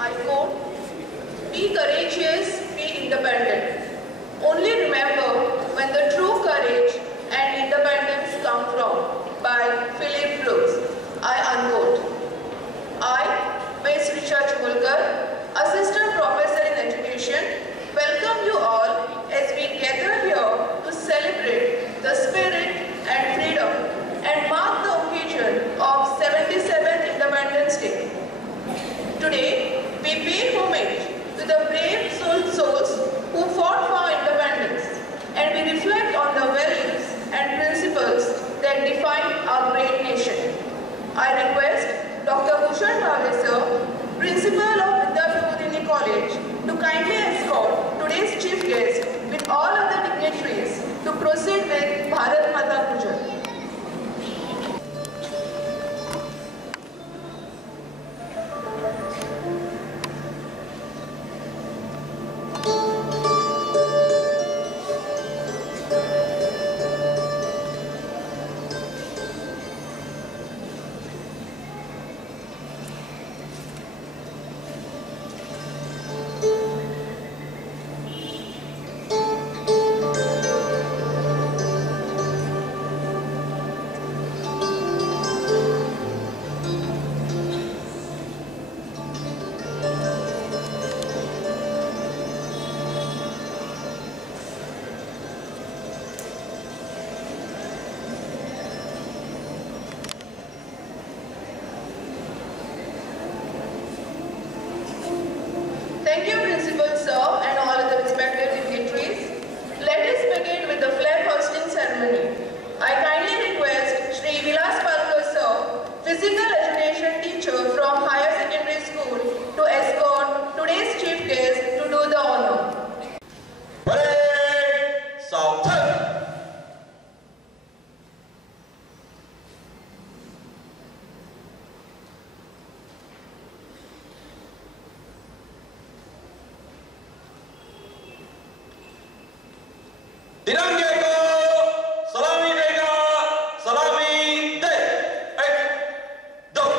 I quote, "Be courageous, be independent. Only remember when the true courage and independence come from," by Philip Brooks. I unquote. I, Ms. Richa Chumulkar, Assistant Professor in Education, welcome you all as we gather here to celebrate the spirit and freedom and mark the occasion of 77th Independence Day. Today, we pay homage to the brave souls who fought for independence, and we reflect on the values and principles that define our great nation. I request Dr. Bhushan Bhave sir, Principal of Vidya Vibhutini College, to kindly escort today's chief guest with all other dignitaries to proceed with Bharat Mata Pujan. Thank you, Principal Sir, and all other respected dignitaries. Let us begin with the flag hosting ceremony. I kindly request Shri Vilas Palkar Sir, Physical Education Teacher from Higher Secondary School, to escort today's chief guest to do the honor. Parade Southern. तिरंगे को सलामी देगा, सलामी दे। 1, 2।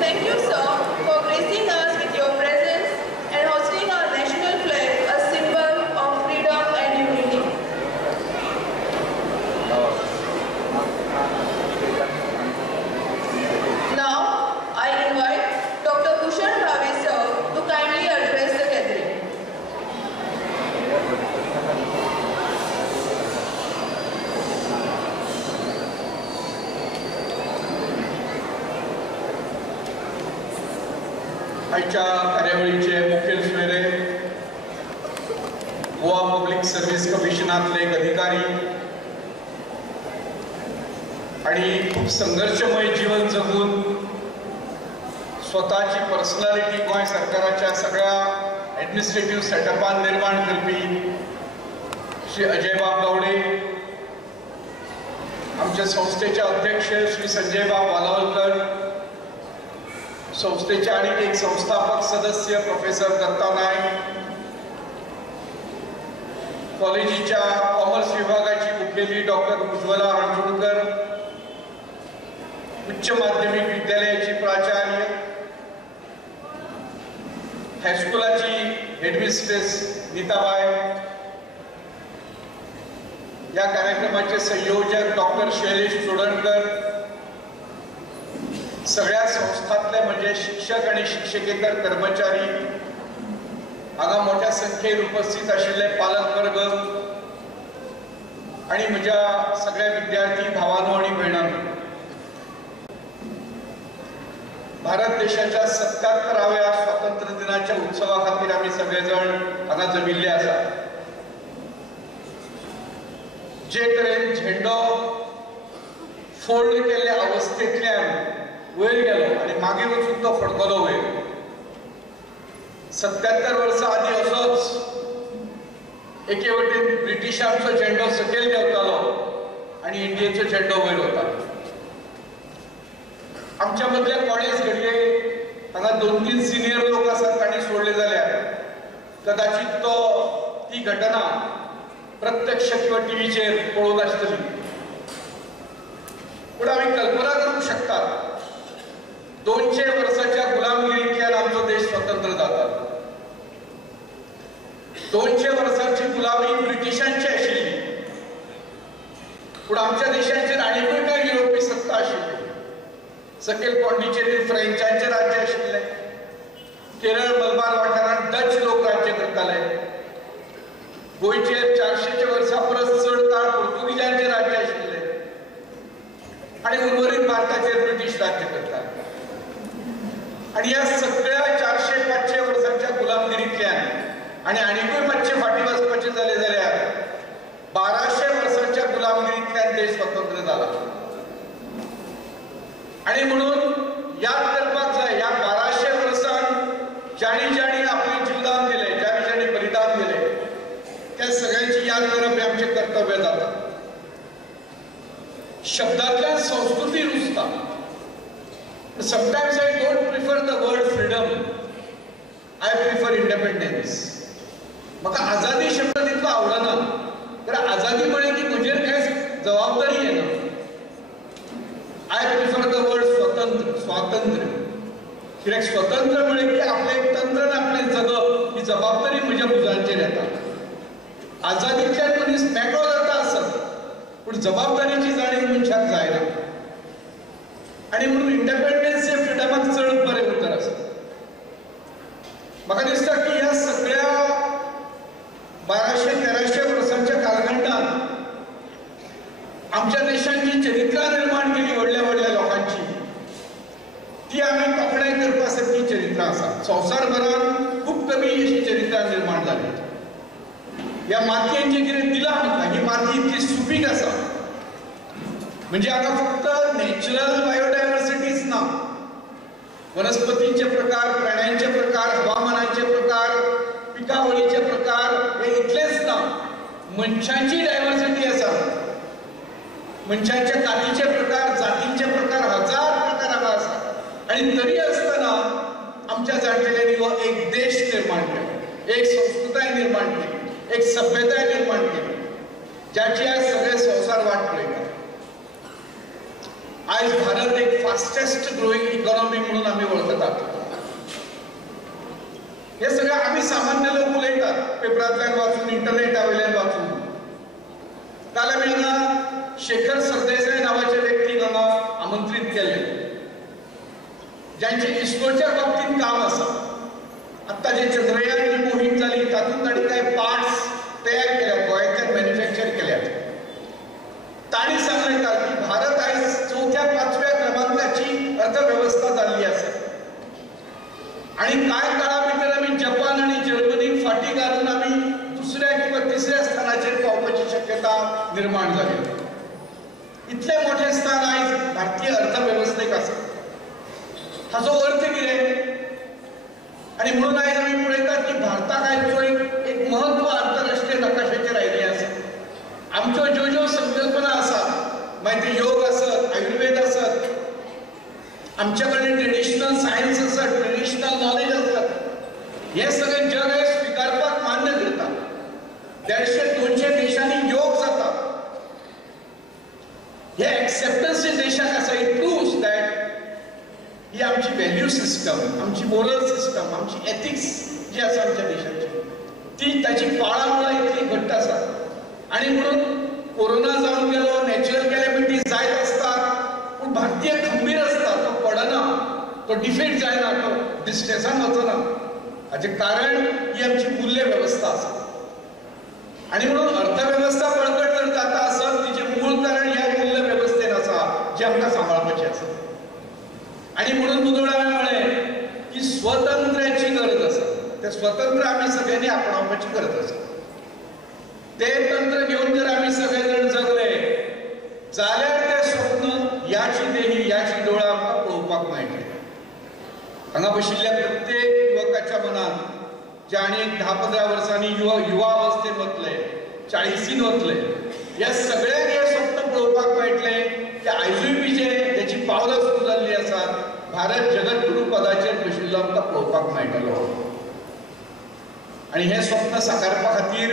Thank you, sir, for gracing us with your presence and hosting our national flag, a symbol of freedom and unity. Now, I invite Dr. Bhushan Bhave sir to kindly address the gathering. आजच्या कार्यावळीचे मुखेल सोयरे Goa public service कमिशनातले एक अधिकारी आणि खूप संघर्षमय जीवन जगून स्वतःची पर्सनॅलिटी गोंय सरकाराच्या सगळ्या ॲडमिनिस्ट्रेटिव्ह सेटअपान निर्माण करपी श्री अजय बाब गावडे, आमच्या संस्थेचे अध्यक्ष श्री संजयबाब वालावलकर, संस्थेचे आणि एक संस्थापक सदस्य प्रोफेसर दत्ता नाईक, कॉलेजीच्या कॉमर्स विभागाची मुखेली डॉक्टर उज्ज्वला हणजुळकर, उच्च माध्यमिक विद्यालयाची प्राचार्य, हायस्कूलाची हेडमिस्ट्रेस नीताबाई, या कार्यक्रमाचे संयोजक डॉक्टर शैलेश चोडणकर, सगळ्या संस्थातले म्हणजे शिक्षक आणि शिक्षकेतर कर्मचारी, हांगा मोठ्या संख्येन उपस्थित आशिल्ले पालक वर्ग आणि म्हज्या सगळ्या विद्यार्थी भावांनो आणि भयणांनो, भारत देशाच्या 77व्या स्वातंत्र्य दिनाच्या उत्सवा खातीर आमी सगळेजण हांगा जमिल्ले आसा. जे तरेन झेंडो फोल्ड केल्ल्या अवस्थेंतल्यान वयर गेलो आणि मागीर वचून तो फडकलो वयर. 77 वर्सां आदी असोच एके वटेन ब्रिटिशांचो झेंडो सकयल देंवतालो आणि इंडियेचो झेंडो वयर वतालो. आमच्या मदले कोणेच घडये हांगा 2-3 सिनियर लोक आसात तांणी सोडले जाल्यार कदाचित ती घटना प्रत्यक्ष किंवा टीव्हीचेर पळोवन आसतली. पूण आमी कल्पना करूंक शकतात 200 वर्सांच्या गुलामगिरींतल्यान आमचो देश स्वतंत्र जाता. 200 वर्सांची गुलामी ब्रिटिशांची आशिल्ली, पूण आमच्या देशाचेर आनीकूय कांय युरोपी सत्ता आशिल्ली. सकयल पॉंडिचेरीर फ्रेंचांचें राज्य आशिल्लें, केरळ मलबार वाठारांत डच लोक राज्य करताले, गोंयचेर 400 वर्सां परस चड काळ पुर्तुगीजांचें राज्य आशिल्लें आणि उर्वरीत भारताचेर ब्रिटीश राज्य करताले. आणि ह्या सगळ्या 400-500 वर्सांच्या गुलामगिरींतल्यान आणि आनीकूय मातशें फाटीं वचपाचें जालें जाल्यार 1200 वर्सांच्या गुलामगिरींतल्यान देश स्वतंत्र जाला. आणि म्हणून याद करपाक जाय ह्या 1200 वर्सांत ज्यांनी आपले जीवदान दिलें, ज्यांनी बलिदान दिलें, त्या सगळ्यांची याद करप हे आमचें कर्तव्य जाता. शब्दांतल्यान संस्कृती रुजता. Sometimes I don't prefer the word freedom. I prefer independence. म्हाका आजादी शब्द तितलो आवडना. कारण आजादी म्हळें की म्हजेर कांय जबाबदारी येना. I prefer the word स्वातंत्र्य. कित्याक स्वतंत्र म्हळें की आपलें एक तंत्र आपलें जगप, ही जबाबदारी म्हज्या भुजांचेर येता. आजादींतल्यान मनीस मेकळो जाता आसत, पूण जबाबदारीची जाणीव मनशाक जायना. आणि म्हणून इंडिपेंडन्स हे फ्रिडमाक चड बरें उतर आसा. म्हाका दिसता की ह्या सगळ्या 1200-1300 वर्सांच्या कालखंडांत आमच्या देशान जी चरित्रां निर्माण केली व्हडल्या लोकांची, ती आमी तोखणाय करपा सारकी चरित्रां आसात. संवसारभरान खूब कमी अशी चरित्रां निर्माण जाली. ह्या मातयेन जें कितें दिलां आमकां, ही माती इतली सुपीक आसा म्हणजे हांगा फक्त नॅचरल बायोडायवर्सिटीच ना, वनस्पतींचे प्रकार, प्राण्यांचे प्रकार, हवामानाचे प्रकार, पिकावळीचे प्रकार हे इतलेच ना, मनशांची डायवर्सिटी आसा. मनशांच्या कातीचे प्रकार, जातींचे प्रकार, 1000 प्रकार हांगा आसा. आणि तरी आसतना आमच्या जाणटेल्यांनी हो एक देश निर्माण केलो, एक संस्कृताय निर्माण केली, एक सभ्यताय निर्माण केली, ज्याची आज सगळे संवसार वाट पळयता. आज भारत एक फास्टेस्ट ग्रोईंग इकॉनॉमी म्हणून आमी वळखतात. हे सगळें आमी सामान्य लोक उलयतात, पेपरांतल्यान वाचून, इंटरनेटा वयल्यान वाचून. काल आमी हांगा शेखर सरदेसाय नांवाचे व्यक्तीक हांगा आमंत्रीत केल्ले, ज्यांचे इस्रोच्या बाबतींत काम आसा. आत्ता जे चंद्रयान जी मोहीम जाली तातूंत तांणी कांय पार्ट्स तयार केल्यात, गोंयांतल्यान मॅन्युफॅक्चर केल्यात. तांणी सांगलें की भारत आयज 4थ्या-5व्या क्रमांकाची अर्थवेवस्था जाल्ली आसा. आणि कांय काळा भितर आमी जपान आणि जर्मनीक फाटीं घालून आमी 2ऱ्या किंवा 3ऱ्या स्थानाचेर पावपाची शक्यता निर्माण जाली. इतले मोठे स्थान आयज भारतीय अर्थवेवस्थेक आसा. हाचो अर्थ कितें? आणि म्हणून आयज आमी पळयतात की भारताक आयज एक महत्व आंतरराष्ट्रीय नकाशाचेर आयिल्लें आसा. आमच्यो ज्यो संकल्पना आसा, मागीर मागीर योग आसत, आयुर्वेद आसत, आमच्याकडे ट्रेडिशनल सायन्स आसत, ट्रेडिशनल नॉलेज आसत, हे सगळे जग हे स्वीकारपाक मान्य करता. 150-200 देशांनी योग जाता. हे एक्सेप्टन्स देशाक आसा. इट प्रूव्स दॅट ही आमची व्हॅल्यू सिस्टम, आमची मोरल सिस्टम, आमची एथिक्स जी आसा आमच्या देशाची, ती ताची पाळामुळा इतली घट्ट आसा. आणि म्हणून कोरोना जावन गेलो, नॅचरल कॅलेमिटी जायत असतात, पूण भारतीय खंबीर आसता. तो पडना, तो डिफीट जायना, तो डिस्ट्रेसान वचना. हाचे कारण ही आमची मूल्य वेवस्था आसा. आणि म्हणून अर्थवेवस्था बळकट जर जाता आसत, तिचें मूळ कारण ह्या मूल्य वेवस्थेन आसा, जे आमकां सांबाळपाचें आसा. आणि म्हणून मुदोळ हांवें म्हळें की स्वतंत्र्याची गरज आसा. तें स्वतंत्र आमी सगळ्यांनी आपणावपाची गरज आसा. तें तंत्र घेवन जर आमी सगळे जण जगले जाल्यार तें स्वप्न याची देही याची दोळा आमकां पळोवपाक मेळटलें. हांगा बशिल्ल्या प्रत्येक युवकाच्या मनात जे आनी 10-15 वर्सांनी युवा अवस्थेत वतले, 40ीन वतले, ह्या सगळ्यांक हें स्वप्न पळोवपाक मेळटलें की आयजूय बी जेची पावलां सुरू जाल्लीं आसात, भारत जगतगुरू पदाचेर बशिल्लो आमकां पळोवपाक मेळटलो. आनी हें स्वप्न साकारपा खातीर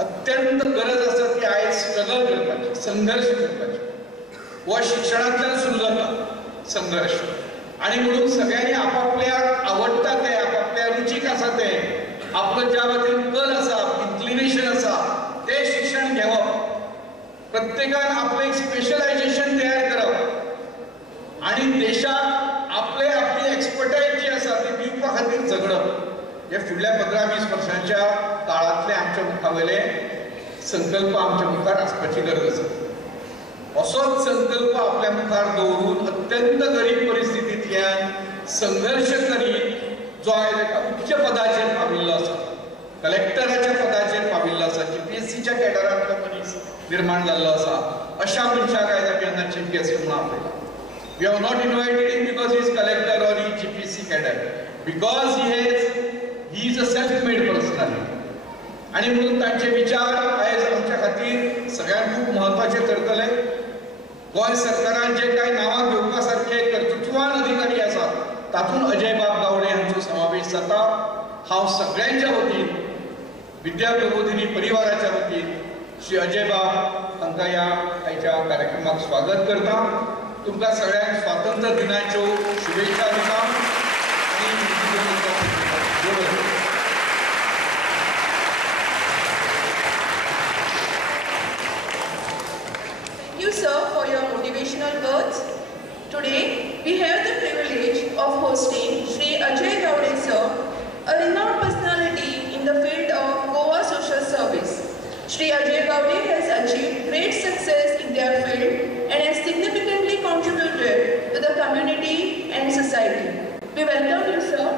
अत्यंत गरज आसा ती आयज स्ट्रगल करपाची, संघर्ष करपाची. हो शिक्षणांतल्यान सुरू जाता संघर्ष. आणि म्हणून सगळ्यांनी आपापल्याक आवडटा तें, आपापल्या रुचीक आसा तें, आपलो ज्या वटेन कल आसा, इन्क्लिनेशन आसा, तें शिक्षण घेवप. प्रत्येकान आपलें एक स्पेशलायझेशन तयार करप आणि देशाक आपली एक्सपर्टायज जी आसा ती दिवपा खातीर झगडप. हे फुडल्या 15-20 वर्सांच्या काळांतले आमच्या मुखावेले संकल्प आमच्या मुखार आसपाची गरज आसा. असोच संकल्प आपल्या मुखार दवरून अत्यंत गरीब परिस्थितींतल्यान संघर्ष करीत जो आयज एका उच्च पदाचेर पाविल्लो आसा, कलेक्टराच्या पदाचेर पाविल्लो आसा, GPSCच्या कॅडरांतलो मनीस निर्माण जाल्लो आसा, अशा मनशाक आयज आमी हांगा चीफ गेस्ट म्हणून आपयला. We have not invited him because he is collector or he GPSC cadre, because he is a self made personality. आणि म्हणून तांचे विचार आयज आमच्या खातीर सगळ्यांक खूब म्हत्वाचे ठरतले. गोंय सरकारान जे कांय नांवां घेवपा सारखे कर्तृत्वान अधिकारी आसात तातूंत अजय बाब गावडे हांचो समावेश जाता. हांव सगळ्यांच्या वतीन, विद्या प्रबोधिनी परिवाराच्या वतीन श्री अजय बाब हांकां ह्या आयच्या कार्यक्रमाक स्वागत करता. तुमकां सगळ्यांक स्वातंत्र्य दिनाच्यो शुभेच्छा दिता. Thank you, sir, for your motivational words. Today, we have the privilege of hosting Shri Ajay Gowde, sir, a renowned personality in the field of Goa social service. Shri Ajay Gowde has achieved great success in their field and has significantly contributed to the community and society. We welcome you, sir.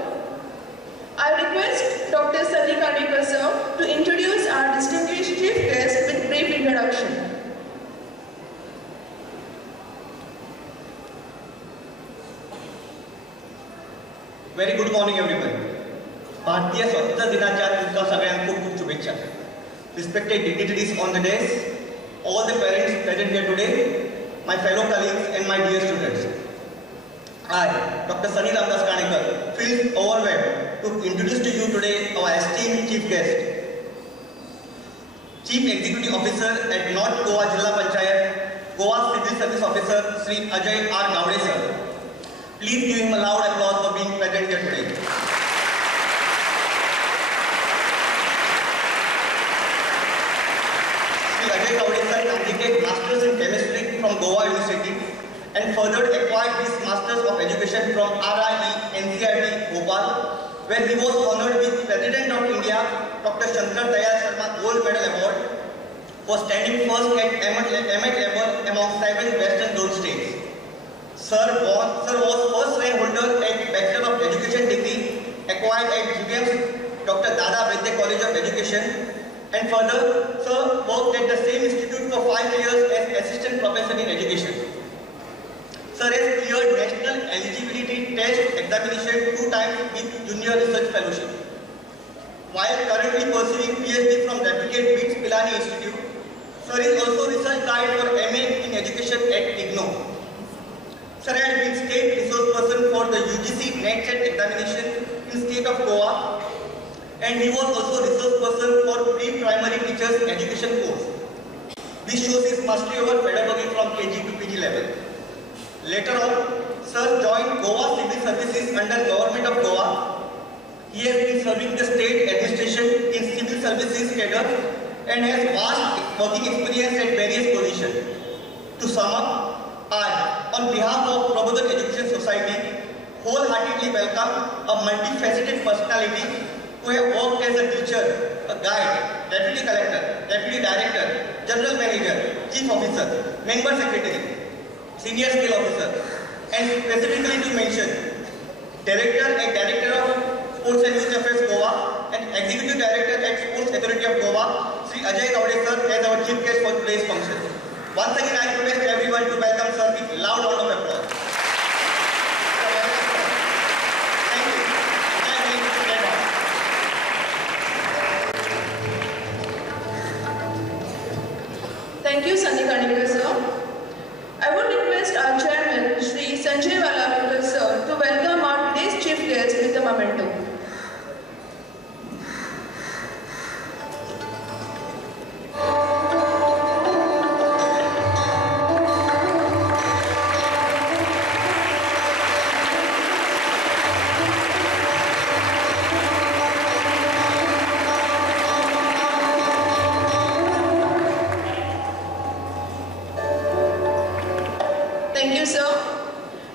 I request Dr. Sunny Kanekar, sir, to introduce our distinguished chief guest with brief introduction. Very good morning, everybody. भारतीय स्वातंत्र्य दिनाच्या तुमकां सगळ्यांक खूप खूप शुभेच्छा. Respected dignitaries on the desk, all the parents present here today, my fellow colleagues and my dear students. I, Dr. Sunny Ramdas Kanekar, feel overwhelmed to introduce to you today our esteemed chief guest, Chief Executive Officer at North Goa Jilla Panchayat, Goa Civil Service Officer Sri Ajay R. Gowde, sir. Please give him a loud applause for being present here today. Sri Ajay Gowde sir completed Masters in Chemistry from Goa University and further acquired his Masters of Education from RIE NCRT Bhopal, where he was honored with President of India Dr. Shankar Dayal Sharma Gold Medal Award for standing first at M.Ed level among 7 Western Zone states. Sir was first rank holder at Bachelor of Education degree acquired at GBM's Dr. Dada Vaidya College of Education, and further, Sir worked at the same institute for 5 years as Assistant Professor in Education. Sir has cleared National Eligibility Test Examination 2 times with Junior Research Fellowship. While currently pursuing PhD from reputed BITS Pilani Institute, Sir is also research guide for MA in Education at IGNOU. Sir had been state resource person for the UGC NET/CET examination in state of Goa, and he was also resource person for pre-primary teachers education course. This shows his mastery over pedagogy from KG to PG level. Later on, Sir joined Goa Civil Services under Government of Goa. He has been serving the state administration in civil services cadre and has vast working experience at various positions. To sum up, I, on behalf of Prabodhan Education Society, wholeheartedly welcome a multifaceted personality who have worked as a teacher, a guide, deputy collector, deputy director, general manager, chief officer, member secretary, senior skill officer, and specifically to mention, director and director of Sports and Youth Affairs Goa and executive director at Sports Authority of Goa, Sri Ajay Gowde sir, as our chief guest for today's function. Once again, I request everyone to welcome sir with loud round of applause. Thank you. Thank you, Sunny Kandikar sir. I would request our chairman, Shri Sanjay Valarkar sir, to welcome our today's chief guest with a memento. Thank you, sir.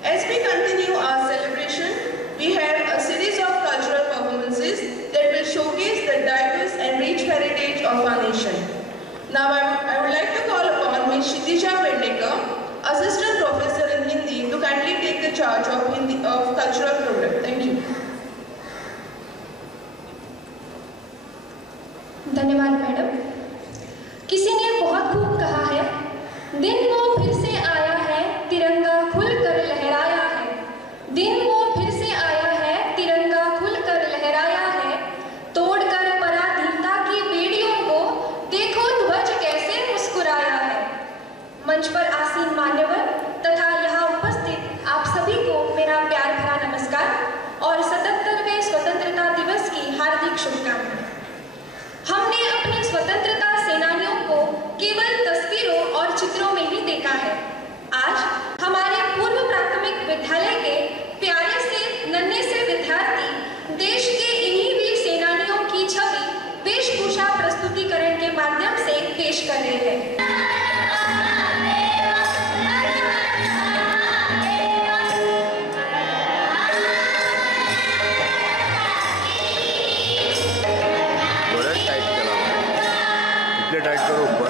As we continue our celebration, we have a series of cultural performances that will showcase the diverse and rich heritage of our nation. Now, I would like to call upon Ms. Kshitija Pendekar, Assistant Professor in Hindi, to kindly take the charge of cultural program. Thank you. धन्यवाद madam. किसी ने बहुत खूब कहा है, दिन वो फिर से आया है, तिरंगा खुलकर लहराया है। दिन वो फिर से आया है, तिरंगा खुलकर लहराया है। तोड़कर पराधीनता की बेड़ियों को देखो ध्वज कैसे मुस्कुराया है। मंच पर आसीन मान्यवर तथा यहाँ उपस्थित आप सभी को मेरा प्यार भरा नमस्कार और 77वें स्वतंत्रता दिवस की हार्दिक शुभकामनाएं। हमने अपने स्वतंत्रता सेनानियों को केवल तस्वीरों और चित्रों में ही देखा है। आज हमारे पूर्व प्राथमिक विद्यालय के प्यारे से नन्हे से विद्यार्थी देश के इन्हीं वीर सेनानियों की छवि वेशभूषा प्रस्तुतिकरण के माध्यम से पेश कर रहे हैं। टाइट करो ऊपर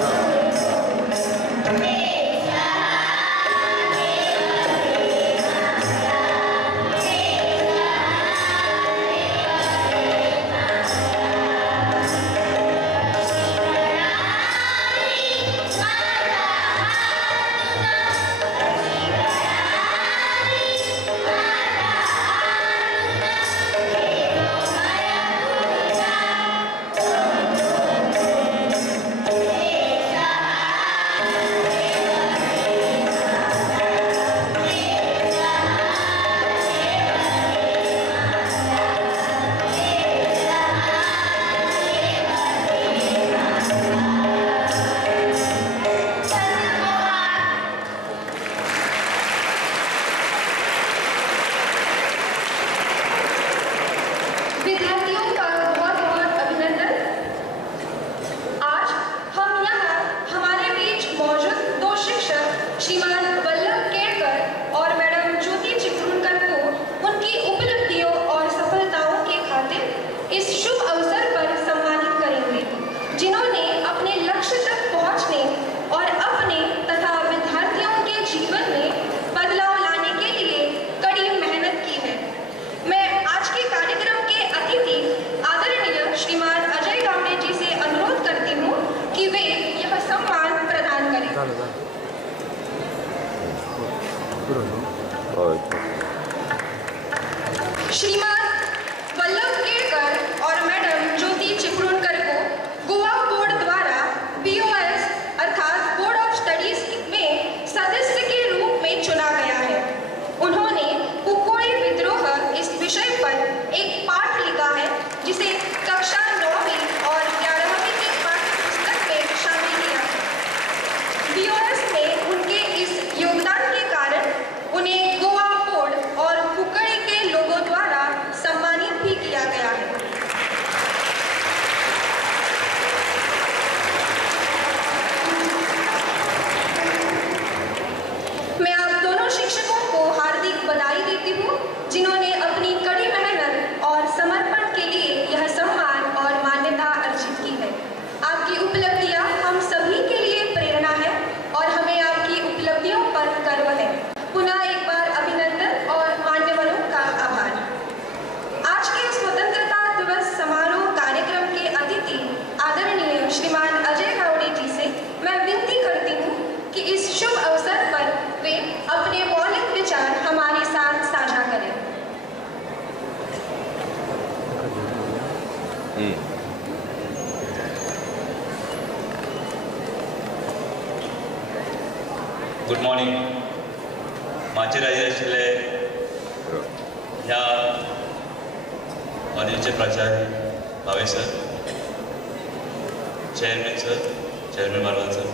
श्रीमान वल्लभ केड़कर और मैडम ज्योति चिपळूणकर को गोवा बोर्ड द्वारा BOS अर्थात मॉर्निंग. माचेर आशिल्ले ह्या कॉलेजीचे प्राचार्य Bhave sir, chairman Balwal sir,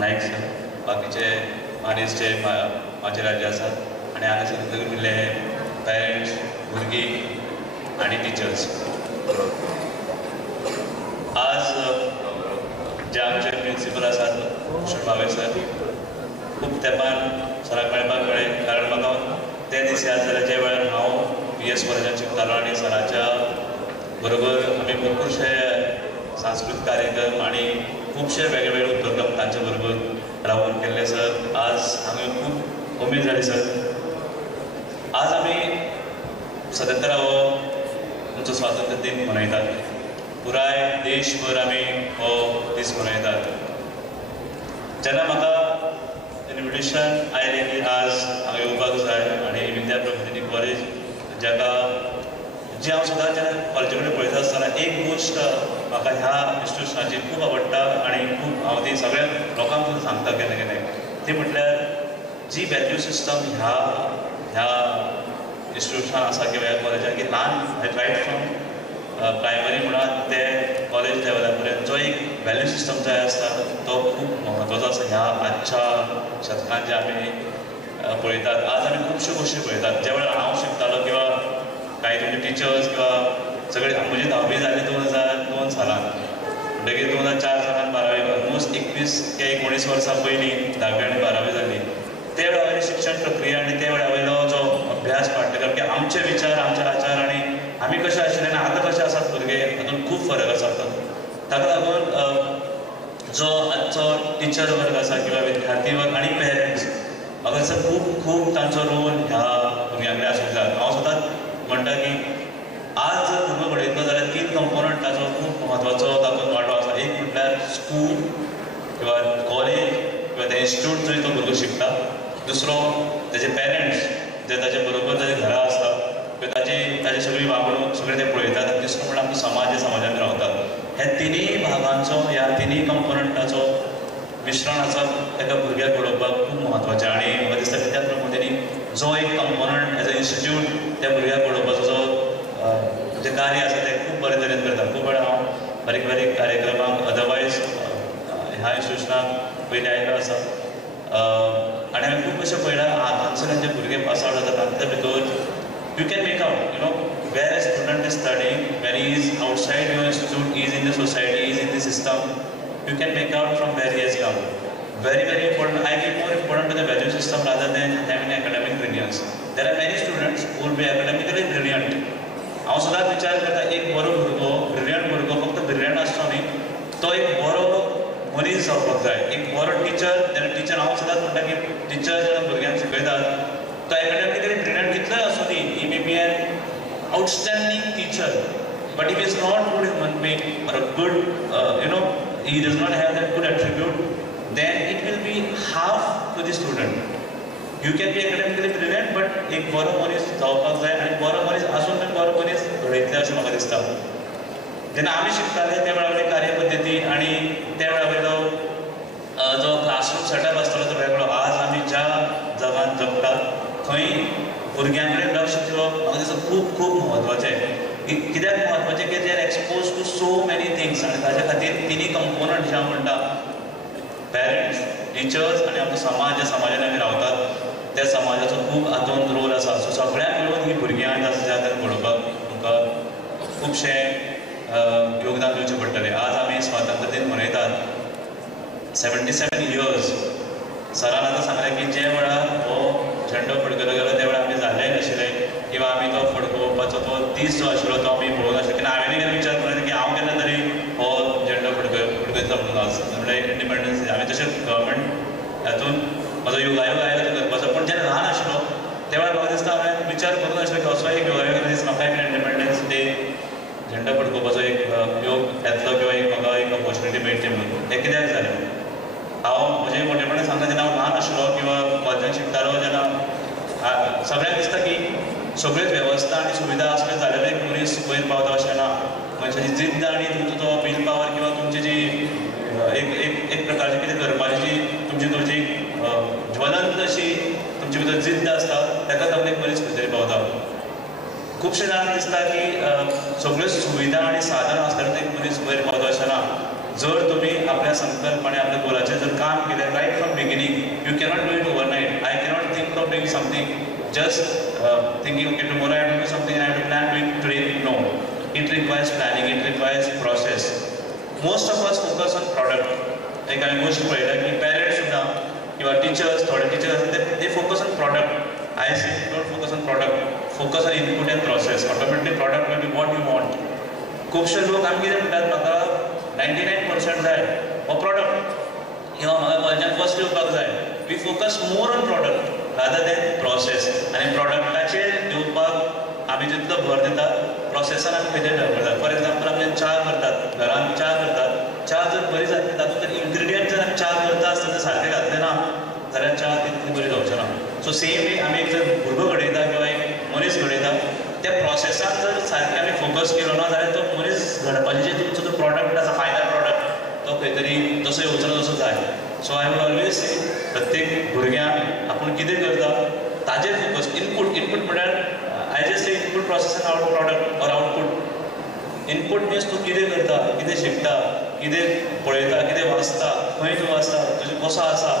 Naik sir, बाकीचे मानेसचे माचेर आयिल्ले आसात आनी हांगासर उरिल्ले पेरंट्स, भुरगीं आनी टिचर्स. आज जे आमचे प्रिंसिपल आसात भूषण भावे सर, खूब तेंपान सराक मेळपाक मेळ्ळें, कारण म्हाका ते दीस याद जाले जे वेळार हांव PS कॉलेजांत शिकतालो आनी सराच्या बरोबर आमी भरपूरशे सांस्कृतीक कार्यक्रम आनी खुबशे वेगळे उपक्रम तांचे बरोबर रावून केल्ले. सर आज हांवें खूब उमेद जाली. सर आज आमी 77वो आमचो स्वातंत्र्य दीन मनयतात. पुराय देशभर आमी हो दीस मनयतात. जेन्ना म्हाका इन्विटेशन आयलें की आज हांवें येवपाक जाय आनी विद्या प्रबोधिनी कॉलेज जाका जी हांव सदांच जेन्ना कॉलेजी कडेन पळयता आसतना एक गोश्ट म्हाका ह्या इन्स्टिट्यूशनाची खूब आवडटा आनी खूब हांव ती सगळ्या लोकांक सुद्दां सांगता केन्ना केन्ना, ती म्हटल्यार जी वॅल्यू सिस्टम ह्या इन्स्टिट्यूशनान आसा किंवा ह्या कॉलेजान की ल्हान रायट फ्रॉम प्रायमरी म्हणा ते कॉलेज लेवला पर्यंत जो एक वॅल्यू सिस्टम जाय आसता तो खूब म्हत्वाचो आसा. ह्या आजच्या शतकांत जे आमी पळयतात, आज आमी खुबश्यो गोश्टी पळयतात. ज्या वेळार हांव शिकतालो किंवा कांय तुमचे टिचर्स किंवा सगळे म्हजी 10वी जाली 2002 सालान, म्हणटकीर 2004 सालान 12वी, ऑलमोस्ट 21 ते 19 वर्सां पयलीं 10वी आनी 12वी जाली. ते वेळावयली शिक्षण प्रक्रिया आनी ते वेळावयलो जो अभ्यास पाठ्यक्रम की आमचे विचार, आमचे आचार आनी आमी कशे आशिल्ले आनी आतां कशे आसात भुरगे, हातूंत खूब फरक आसा. ताका लागून जो आजचो टिचर वर्ग आसा किंवा विद्यार्थी वर्ग आनी पेरंट्स, म्हाका दिसता खूब तांचो रोल ह्या भुरग्यां कडेन आसूंक जाय. हांव सदांच म्हणटा की आज जर भुरगो घडयतलो जाल्यार 3 कंपोनंटाचो खूब म्हत्वाचो तातूंत वांटो आसा. एक म्हटल्यार स्कूल किंवा कॉलेज किंवा ते इन्स्टिट्यूट जंय तो भुरगो शिकता. दुसरो तेजे पेरंट्स जे ताचे बरोबर ताजे घरा आसता किंवा ताजी सगळी वागणूक सगळें ते पळयतात. आनी तिसरो म्हणल्यार आमचो समाज जे समाजान रावतात. हे तिनूय भागांचो, ह्या तिनूय कंपोनंटाचो मिश्रण आसा ताका भुरग्याक घडोवपाक खूब म्हत्वाचें. आनी म्हाका दिसता विद्या प्रबोधिनी जो एक कंपोनंट एज अ इन्स्टिट्यूट त्या भुरग्याक घडोवपाचो जो जे कार्य आसा तें खूब बरे तरेन करता. खूब वेळा हांव बारीक बारीक कार्यक्रमांक अदरवायज ह्या इन्स्टिट्यूशनाक पयलीं आयिल्लो आसा आनी हांवें खूब अशें पळयलां हांगासरल्यान जे भुरगे पास आवट जातात तांचे भितर you can make out, where a student is studying, when he is outside your institute, he is in the society, he is in the system, you can make out from where he has come. Very, very important. I give more important to the value system rather than having academic brilliance. There are many students who will be academically brilliant. हांव सदांच विचार करता एक बरो भुरगो, brilliant भुरगो फक्त brilliant आसचो न्ही, तो एक बरो मनीस जावपाक जाय. एक बरो टीचर, जेन्ना टीचर हांव सदांच म्हणटा की टीचर जेन्ना भुरग्यांक शिकयतात तो academically brilliant कितलोय आसूं दी, he may be an outstanding teacher, but if he is not good human being or a good, he does not have that good attribute, then it will be half to the student. You can be academically brilliant, but एक बरो मनीस जावपाक जाय आनी बरो मनीस आसून पण बरो मनीस घडयतले अशें म्हाका दिसता. जेन्ना आमी शिकताले त्या वेळावयली कार्यपद्दती आनी त्या वेळावयलो जो क्लासरूम सेटअप आसतालो तो वेगळो. आज आमी ज्या जगांत जगतात थंय भुरग्यां कडेन लक्ष दिवप म्हाका दिसता खूब खूब म्हत्वाचें. कित्याक म्हत्वाचें की they are expose to so many things आनी ताचे खातीर तिनी कंपोनंट जे हांव म्हणटा पेरंट्स, टिचर्स आनी आमचो समाज ज्या समाजान आमी रावतात त्या समाजाचो खूब हातूंत रोल आसा. सो सगळ्यांक मेळून ही भुरग्यां ज्या खातीर घडोवपाक तुमकां खुबशें योगदान दिवचें पडटलें. आज आमी स्वातंत्र्य दीन मनयतात. 77 years सरान आतां सांगलें की जे वेळार हो झेंडो फडकलो गेलो त्या वेळार आमी जाल्लेय नाशिल्ले किंवा आमी तो फडकोवपाचो तो दीस जो आशिल्लो तो आमी पळोवंक नाशिल्ले. कित्याक हांवें केन्ना विचार केलो की हांव केन्ना तरी हो झेंडो फडकयतलो म्हणून आज म्हणजे इंडिपेंडन्स डे. हांवें तशें गव्हर्मेंट हातूंत म्हजो योगायोग आयलो तो करपाचो, पूण जेन्ना ल्हान आशिल्लो त्या वेळार म्हाका दिसता हांवें विचार करूंक नाशिल्लो की असो एक योगायोग दीस म्हाका एक इंडिपेंडन्स डे झेंडो फडकोवपाचो एक योग येतलो किंवा एक म्हाका एक ऑपॉर्च्युनिटी मेळटली म्हणून. हें कित्याक जालें? हांव म्हजें मोठेपणान सांगता जेन्ना हांव ल्हान आशिल्लो किंवा कॉलेजांत शिकतालो जेन्ना सगळ्यांक दिसता की सगळ्योच वेवस्था आनी सुविधा आसल्यो जाल्यार एक मनीस वयर पावता अशें ना. मनशाची जिद्द आनी तुमचो तो वील पावर किंवा तुमची जी एक प्रकारची कितें करपाची जी तुमची बलंद अशी तुमचे भितर जिद्द आसता ताका लागून एक मनीस खंय तरी पावता. खुबशे जाणांक दिसता की सगळ्यो सुविधा आनी साधन आसतना एक मनीस वयर पावता अशें ना. जर तुमी आपल्या संकल्पने आपल्या गोलाचेर जर काम केलें right from beginning, you cannot do it overnight. I cannot think of doing something just thinking okay tomorrow I have to do something I have to plan do it today. No, it requires planning, it requires process. Most of us focus on product. एक हांवें गोश्ट पळयल्या की parents सुद्दां किंवा teachers, थोडे teachers आसता ते focus on product. I say don't focus on product, focus on input and process. Automatically product will be what you want. खुबशे लोक आमी कितें म्हणटात म्हाका 99% जाय हो प्रॉडक्ट किंवा म्हाका कॉलेजान फर्स्ट येवपाक जाय. We focus more on product rather than process. आनी प्रॉडक्टाचेर येवपाक आमी जितलो भर दिता प्रोसेसान आमी खंय तरी धरतात. फॉर एग्जाम्पल आमी च्या करतात, घरान च्या करतात, च्या जर बरी जातली तातूंत जर इन्ग्रिडियंट जर आमी च्या करता आसतना जर सारके घातले ना जाल्यार च्या तितली बरी जावचें ना. सो सेम वे आमी एक जर भुरगो घडयता किंवा एक मनीस घडयता त्या प्रोसेसान जर सारके आमी फोकस केलो ना जाल्यार तो मनीस घडपाचें जे तुमचो जो प्रॉडक्ट आसा फायनल प्रॉडक्ट तो खंय तरी तसो येवचो ना जसो जाय. सो आय वूड ऑलवेज से प्रत्येक भुरग्याक आपूण कितें करता ताजेर फोकस. इनपूट म्हळ्यार I just say input process and out product or output. Input means तूं कितें करता, कितें शिकता, कितें पळयता, कितें वाचता, खंय तूं वाचता, तुजें कसो आसा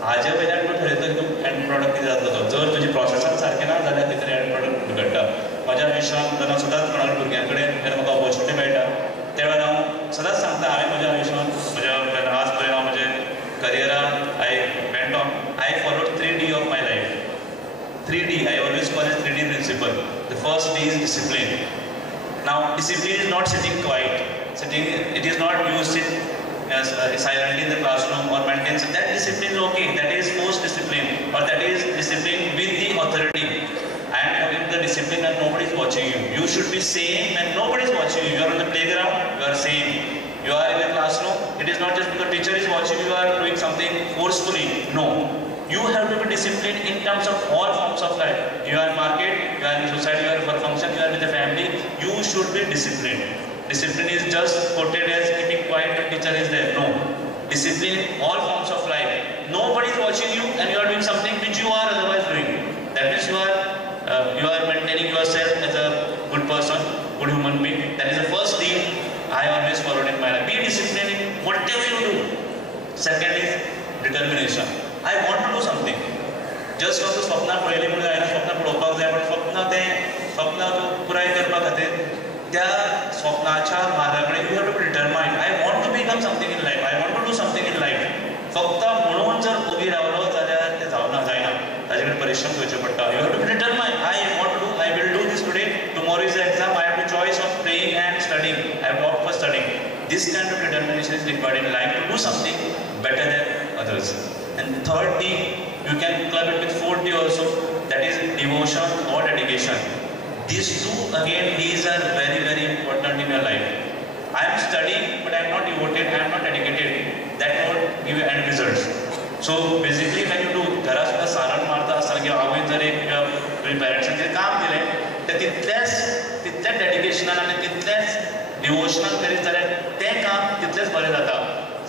हाजे वयल्यान तूं ठरयता की तूं एंड प्रॉडक्ट कितें जातलो तो. जर तुजें प्रोसेसान सारकें ना जाल्यार कितें एंड प्रॉडक्ट बिगडटा. म्हज्या आयुश्यांत जेन्ना सदांच कोणाक भुरग्यां कडेन जेन्ना म्हाका ऑपॉर्च्युनिटी मेळटा त्या वेळार हांव सदांच सांगता हांवें म्हज्या आयुश्यांत म्हज्या आज पर्यंत हांव म्हजें करियरान I went on I followed 3D of my life. 3D I always call it 3D principle. The first D is discipline. Now discipline is not sitting quiet. It is not used silently in the classroom or maintains. That discipline is okay. That is forced discipline, or that is discipline with the authority. I am having the discipline and nobody is watching you. You should be same when nobody is watching you. You are on the playground, you are same. You are in the classroom. It is not just because teacher is watching you are doing something forcefully. No. You have to be disciplined in terms of all forms of life. You are in market, you are in society, you are for function, you are with the family. You should be disciplined. Discipline is just portrayed as keeping quiet when teacher is there. No. Discipline in all forms of life. Nobody is watching you and you are doing something which you are otherwise doing. That means you are maintaining yourself as a good person, good human being. That is the first thing I always followed in my life. Be disciplined in whatever you do. Second is determination. I want to do something. Just फक्त स्वप्नां पळयलीं म्हणून जायना. स्वप्नां पळोवपाक जाय पण स्वप्नां पुराय करपा खातीर त्या स्वप्नाच्या मार्गाकडे you have to be determined. I want to become something in life. I want to do something in life. फक्त म्हणून जर उबी रावलो जाल्यार तें जावना जायना. ताजे कडेन परिश्रम करचे पडटा. You have to be determined. I want to do. I will do this today. Tomorrow is the exam. I have two choice of playing and studying. I have opt for studying. This kind of determination is required in life to do something better than others. And third D, you can club it with 4D also. That is devotion or dedication. These two again, these are very, very important in your life. I am studying, but I am not devoted, I am not dedicated. That won't give you end results. So basically, when you do, घरा सुद्धा सारण मारता असताना किंवा आवयन जर एक तुझ्या पेरेंट्सांचेर काम दिलें तर तितल्याच डेडिकेशनान आनी तितल्याच डिवोशनान करीत जाल्यार तें काम तितलेंच बरें जाता.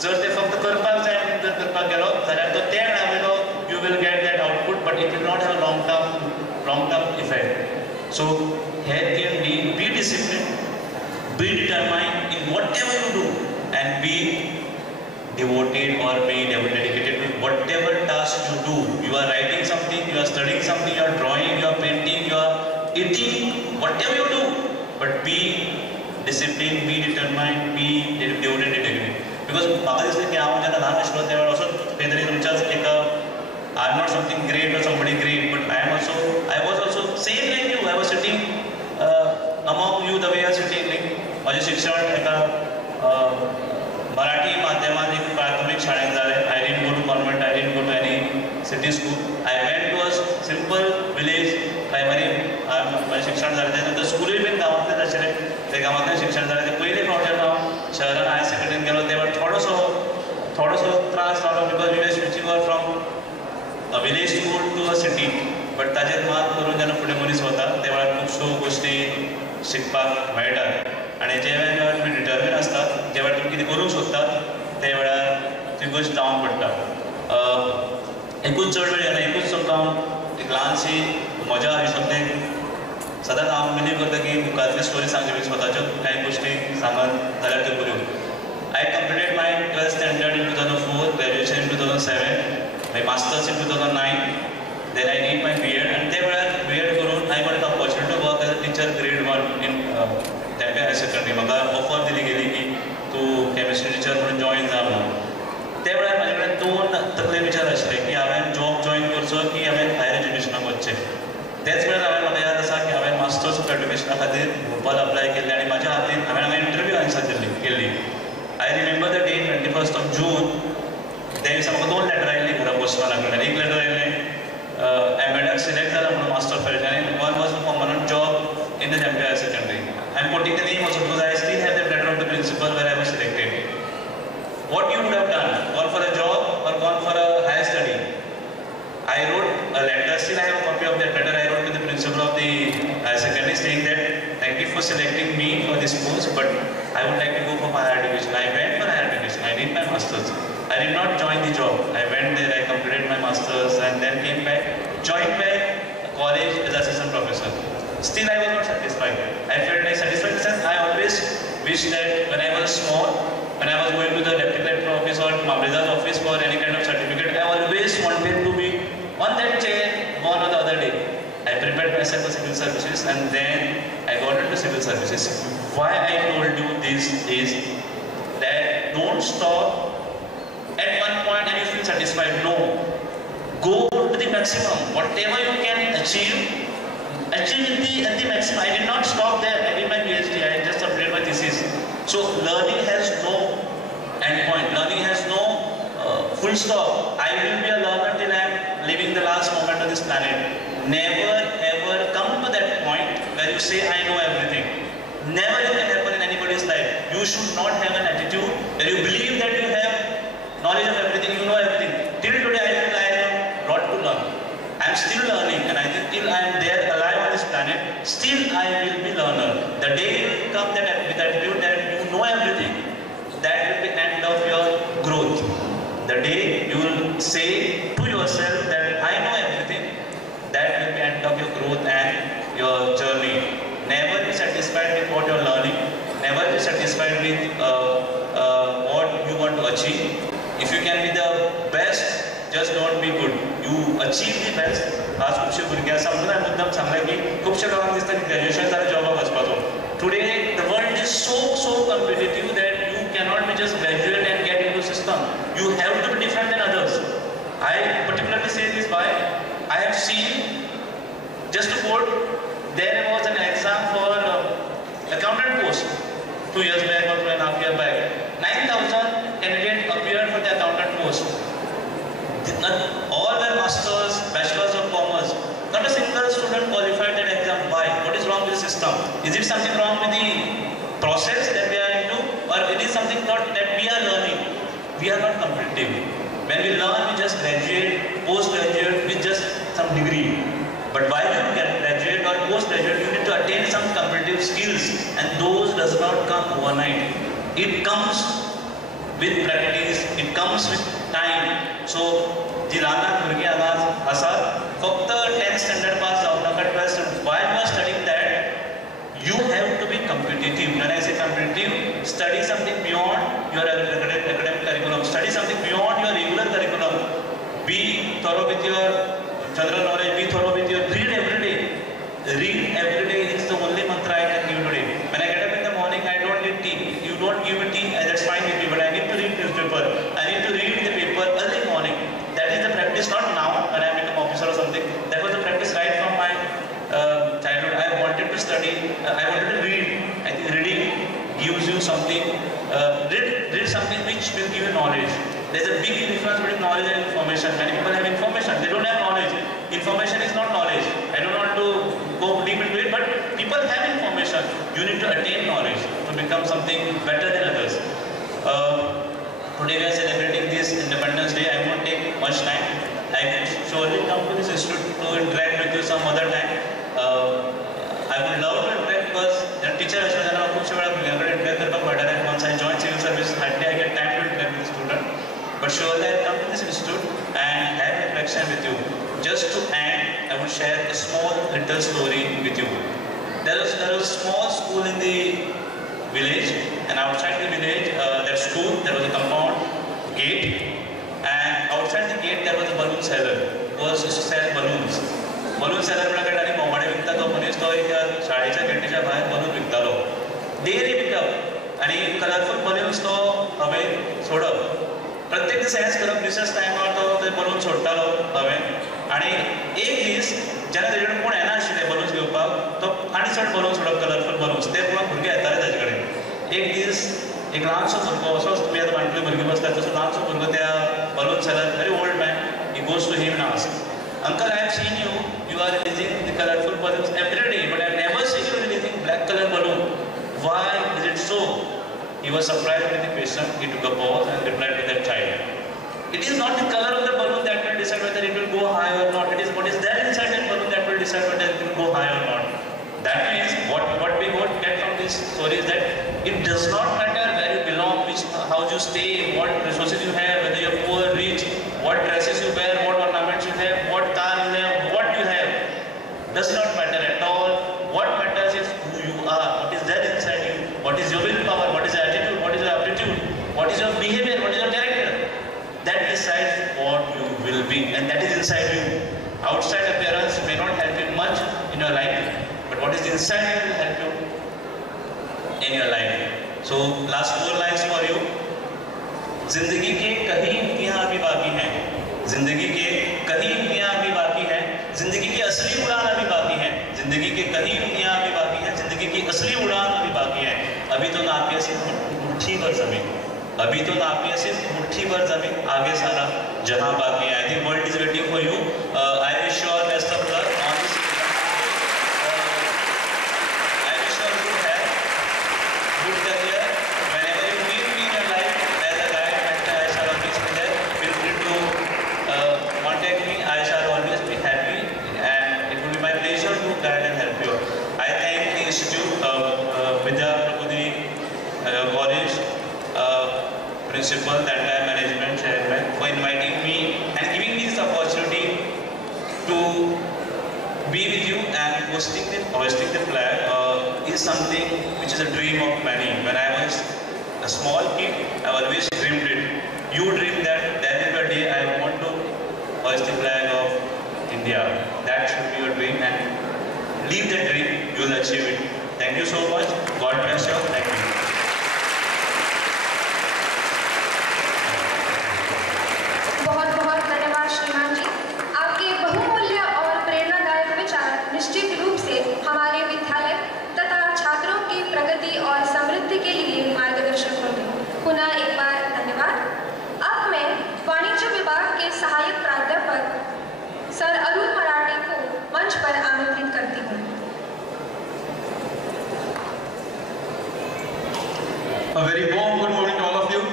जर तें फक्त करपाक जाय म्हणून जर करपाक गेलो जाल्यार तो त्या टायमालो you will get that output but it will not have long term effect. So हे can be discipline, be determined in whatever you do, and be devoted or be dedicated to whatever task you do. You are writing something, you are studying something, you are drawing, you are painting, you are eating, whatever you do, but be disciplined, be determined, be devoted, dedicated. Because म्हाका दिसता की हांव जेन्ना ल्हान आशिल्लो त्या वेळार असो खंय तरी तुमच्याच एका I am not something great or somebody great, but I was also same like you. I was sitting among you the way you are sitting. Like माझे शिक्षण एका मराठी माध्यमात एक प्राथमिक शाळेत जालें. I didn't go to convent, I didn't go to any city school. I went to a simple village primary. माझें शिक्षण जालें. त्यानंतर स्कूलूय बीन गांवांतलेंच आशिल्लें. ते गांवांतलें शिक्षण जालें. ते पयले फावट जेन्ना हांव शहरान हायर सेकंडरीन गेलो तेव्हा थोडोसो त्रास जालो because we were switching over from a village school to a city. But ताजेर मात करून जेन्ना फुडें मनीस वता त्या वेळार खुबश्यो गोश्टी शिकपाक मेळटात. आनी जे वेळार तुमी डिटर्मीन आसतात, जे वेळार तुमी कितें करूंक सोदतात त्या वेळार ती गोश्ट जावंक पडटा. एकूच चड वेळ येना, एकूच तुमकां एक ल्हानशी मजा हिशोबने सदांच हांव बिलीव करता की मुखारची स्टोरी सांगची स्वताच्यो कांय गोश्टी सांगत जाल्यार त्यो बऱ्यो. I completed my 12th standard in 2004, graduation in 2007, my masters in 2009, then I did my B.Ed, and त्या वेळार B.Ed करून I got an opportunity to work as a teacher grade 1 in Tempe High Secondary. म्हाका offer दिली गेली की तूं chemistry Stitcher म्हणून join जा म्हणून. त्या वेळार म्हाजे कडेन 2 तकले विचार आशिल्ले की हांवें जॉब जॉइन करचो की हांवें हायर एज्युकेशनाक वचचें. त्याच वेळार म्हाका याद आसा की हांवें मास्टर्स ऑफ एज्युकेशना खातीर भोपाल अप्लाय केल्लें आनी म्हाज्या हातीन हांवें इंटरव्यू आन्सर केल्ली. I remember the date 21st of June. त्या दिसा म्हाका 2 लेटर आयिल्लीं घरा पोस्टमॅना कडल्यान. एक लेटर आयिल्लें एमएडाक सिलेक्ट जाला म्हणून मास्टर फेल्ट आनी one was a permanent job in the Tempe Higher Secondary. I'm putting the name also because I still have the letter of the principal where I was selected. What you would have done? Gone for a job or gone for a higher study? I wrote a letter. Still I have a copy of that letter. I wrote to the principal of the higher secondary saying that thank you for selecting me for this post, but I would like to go for higher education. I went for higher education. I did my masters. I did not join the job. I went there. I completed my masters and then came back, joined back college as assistant professor. Still I was not satisfied. I felt like satisfied since I always wished that when I was small, when I was going to the deputy collector office or Mabrida's office for any kind of certificate, I always wanted to be on that chair one or the other day. I prepared myself for civil services and then I got into civil services. Why I told you this is that don't stop at one point and you feel satisfied. No. Go to the maximum. Whatever you can achieve at the maximum. I did not stop there. I did my PhD. I just updated my thesis. So learning has no end point. Learning has no full stop. I will be a learner till I am living the last moment of this planet. Never ever come to that point where you say I know everything. Never it can happen in anybody's life. You should not have an attitude where you believe that you have knowledge of everything, you know everything. Till today I feel I have a lot to learn. I am still learning and I think till I am there alive on this planet, still I will be learner. The day you come that with attitude that you know everything, that will be end of your growth. The day you will say to yourself that I know everything, that will be end of your growth and your journey. Never be satisfied with what you are learning. Never be satisfied with what you want to achieve. If you can be the best, just don't be good. You achieve the best. आज खुबशे भुरगे आसा म्हणून हांवें मुद्दाम सांगलें की खुबशे लोकांक दिसता की ग्रॅज्युएशन जाल्यार जॉबाक वचपाचो. Today the world is so competitive that you cannot be just graduate and get into system. You have to be different than others. I particularly say this why I have seen, just to quote, there was an exam for accountant post 2 years back or 2.5 years back. 9,000 candidates appeared for the accountant post. All were masters, bachelors of commerce. Not a single student qualified that exam. Why? What is wrong with the system? Is it something wrong with the process that we are into, or it is something not that we are learning? We are not competitive. When we learn, we just graduate, post-graduate with just some degree. But while you get graduate or post-graduate, you need to attain some competitive skills, and those does not come overnight. It comes with practice, it comes with time. So, जी ल्हान भुरगीं हांगा आसात, फक्त 10th standard pass जावं नाका 12th standard. While you are studying that, you have to be competitive. When I say competitive, study something beyond your academic curriculum. Study something beyond your regular curriculum. Be thorough with your general knowledge. Be thorough with your read every day. Read every day is the only mantra I can give today. When I get up in the morning, I don't need tea. You don't give me tea, that's fine with me. But I need to read newspaper. I need to read the paper early morning. That is the practice, not now when I become officer or something. That was the practice right from my childhood. I wanted to study. I wanted to read. I think reading gives you something. Read something which will give you knowledge. There is a big difference between knowledge and information. Many people have information. They don't have knowledge. Information is not knowledge. I don't want to go deep into it, but people have information. You need to attain knowledge to become something better than others. Today we are celebrating this Independence Day. I won't take much time. I will surely come to this institute to interact with you some other time. I would love to interact because the teacher as well as खूपशे वेळा भुरग्यांकडे interact करपाक मेळटा. Once I join civil service, hardly I get time to interact with the student. But surely I come to this institute and have interaction conversation with you. Just to end, I will share a small little story with you. There was a small school in the village, and outside the village, that school, there was a compound gate, and outside the gate there was a balloon seller who was used to sell balloons. Balloon seller म्हणल्यार आनी मोमाडे विकता तो मनीस तो एक शाळेच्या गेटीच्या भायर balloon विकतालो. Daily विकप आनी कलरफूल बलून्स तो हांवें सोडप. प्रत्येक दीस हेंच करप, रिसर्च टायमार तो ते बलून सोडटालो हांवें. आनी एक दीस जेन्ना तेजे कडेन कोण येनाशिल्ले बलून्स घेवपाक, तो आनी चड बलून सोडप, कलरफूल बलून्स. ते पळोवन भुरगे येताले ताजे कडेन. एक दीस एक ल्हानसो भुरगो, असोच तुमी आतां जाणटेली भुरगीं बसतात तसो ल्हानसो भुरगो त्या balloon seller, very old man, he goes to him and asks, Uncle, I have seen you. You are releasing the colorful balloons every day, but I have never seen you releasing black color balloon. Why is it so? He was surprised with the question. He took a pause and replied to that child. It is not the color of the balloon that will decide whether it will go high or not. It is what is there inside that balloon that will decide whether it will go high or not. That means what we get from this story is that it does not matter where you belong, which house you stay, what resources you have, whether you are poor, rich, what dresses you wear, what ornaments you have, what car you have, what you have, does not matter at all. What matters is who you are, what is there inside you, what is your willpower, what is your attitude, what is your aptitude, what is your behavior, what is your character. That decides what you will be, and that is inside you. Outside appearance may not help you much in your life, but what is inside you will help you in your life. So last 4 lines for you. जिंदगी के कई इम्तिहान अभी बाकी हैं, जिंदगी के कई इम्तिहान अभी बाकी हैं, जिंदगी की असली उड़ान अभी बाकी है, जिंदगी के कई इम्तिहान अभी बाकी हैं, जिंदगी की असली उड़ान अभी बाकी है. अभी तो नापी है सिर्फ मुट्ठी भर जमीन, अभी तो नापी है सिर्फ मुट्ठी भर जमीन, आगे सारा जहां बाकी है. I think world is waiting for you. I wish you all best of luck on this. I wish you good health, good career. Whenever you meet me in your life as a guide mentor, I shall always be there. Feel free to contact me. I shall always be happy, and it will be my pleasure to guide and help you. I thank the Institute Vidya Prabodhi College principal, that time management chairman, for inviting me and giving me this opportunity to be with you. And hoisting the flag is something which is a dream of many. When I was a small kid, I always dreamed it. You dream that there will be a day I want to hoist the flag of India. That should be your dream, and live that dream, you will achieve it. Thank you so much. God bless you. Thank you. बहुत बहुत धन्यवाद श्रीमान जी. आपके बहुमूल्य और प्रेरणादायक विचार निश्चित रूप से हमारे विद्यालय तथा छात्रों की प्रगति और समृद्धि के लिए मार्गदर्शक होंगे. पुनः एक बार धन्यवाद. अब मैं वाणिज्य विभाग के सहायक प्राध्यापक सर अरुण मराठी को मंच पर आमंत्रित करती हूँ. A very warm good morning to all of you.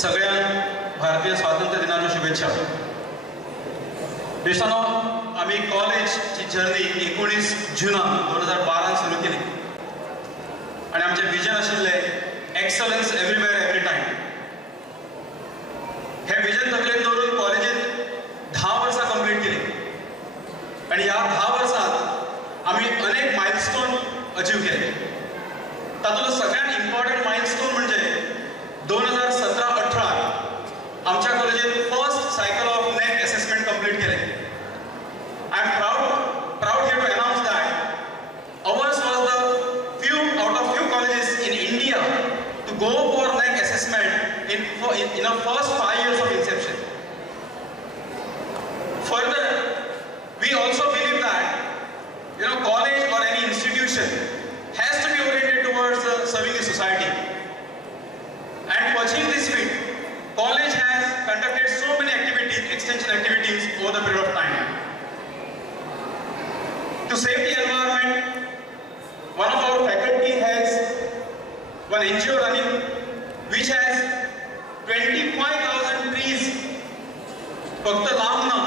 सगळ्यांक भारतीय स्वातंत्र्य दिनाच्यो शुभेच्छा. देशानो आम्ही कॉलेजची जर्नी 19 जुनाक 2012 सुरू केली, आणि आमचे विजन आशिल्ले एक्सलन्स एव्हरीवेअर एव्हरी टाइम. हे विजन तकलेन दवरून कॉलेजीत 10 वर्सां कंप्लीट केली, आणि ह्या 10 वर्सांत आम्ही अनेक मायलस्टोन अचीव केले. तातूंतलो सगळ्यात इम्पॉर्टंट मायलस्टोन म्हणजे 2017-18 आमच्या कॉलेजीत first cycle of NAAC assessment complete केले. I am proud here to announce that ours was the few out of few colleges in India to go for NEC assessment in the first 5 years of inception. Further, we also believe that college or any institution has to be oriented towards serving the society. And to achieve this feat, college has conducted so many activities, extension activities over the period of time. To save the environment, one of our faculty has one NGO running which has 25,000 trees. फक्त लांब ना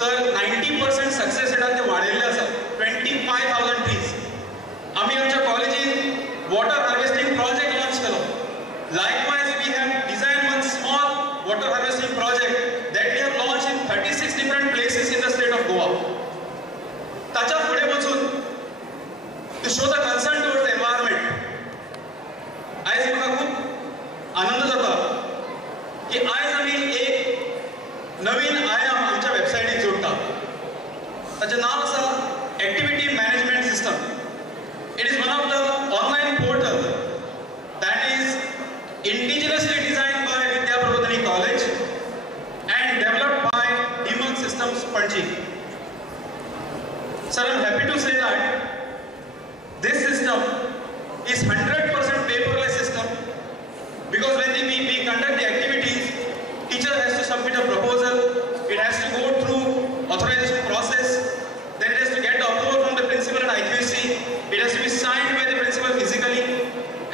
तर 90% success रेटान ते वाढयल्ले आसा. 25,000 trees. आम्ही आमच्या कॉलेजीत water harvesting project launch केलो. Likewise, we have designed one small water harvesting project that we have launched ताचें नांव आसा activity management system. It is one of the online portal that is indigenously designed by Vidya Prabodhini College and developed by DMUG Systems, Panji. Sir, I am happy to say that this system is 100% paperless system, because when we conduct the activities, teacher has to submit a proposal, it has to go through authorization process, then it has to get the approval from the principal and IQC, it has to be signed by the principal physically,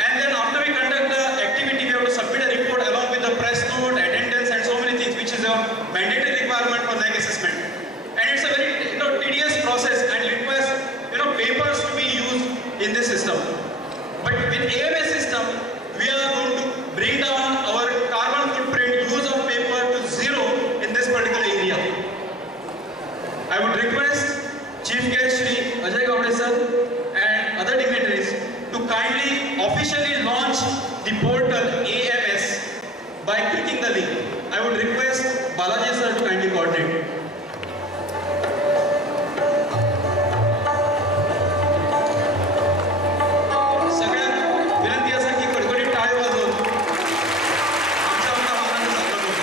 and then after we conduct the activity, we have to submit a report along with the press note, attendance, and so many things, which is a mandatory requirement for NAAC assessment. And it's a very tedious process and requires papers to be used in this system. But with AMS system, we are going to bring down our carbon footprint use of paper to zero in this particular area. I would request Chief Guest Shri Ajay Gowde sir and other dignitaries to kindly officially launch the portal AMS by clicking the link. I would request Balaji sir to kindly coordinate. सगळ्यांना विनंती असा की कडकडीत टाळ्या वाजवून आमच्या मानाने स्वागत होतं.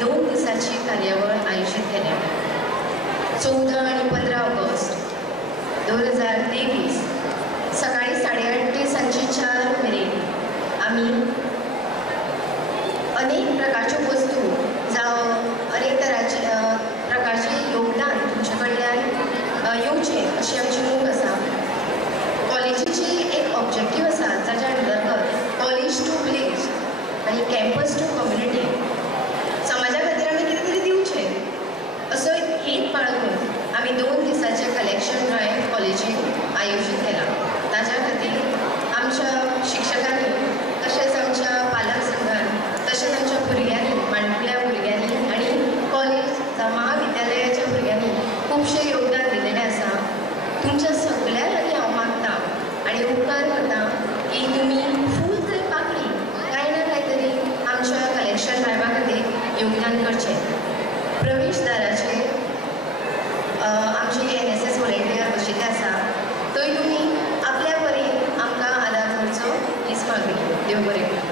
2 दिसाची कार्यावळ आयोजित केल्या. 14 आणि 15 ऑगस्ट 2023 सकाळी 8:30 ते सांजे 4 मेरेन आम्ही अनेक प्रकारच्यो वस्तू जावं अनेक प्रकारचे योगदान तुमचे कडल्यान येवचें अशी आमची मोख आसा. कॉलेजीची एक ऑब्जेक्टीव आसा जाच्या अंतर्गत कॉलेज टू विलेज आनी कॅम्पस टू कम्युनिटी समाजा खातीर आमी कितें तरी दिवचें असो हेत बाळगून आमी 2 दिसाचें कलेक्शन ड्रायव्ह कॉलेजीन आयोजीत केला. ताच्या खातीर आमच्या शिक्षकांनी तशेंच आमच्या पालक संघान तशेंच आमच्या भुरग्यांनी माणकुल्या भुरग्यांनी आनी कॉलेज महाविद्यालयाच्या भुरग्यांनी खुबशें योगदान दिलेलें आसा. तुमच्या सगळ्या लागीं हांव मागतां आनी उपकार करतां की तुमी फूल तरी पाकळी कांय ना कांय तरी आमच्या कलेक्शन ड्रायव्हा खातीर योगदान करचें. प्रवेशदाराचेर आमचे NSS व्हॉलंटियर बशिल्ले आसा थंय तुमी आपल्या परीन आमकां आदार करचो हीच मागणी. देव बरें करूं.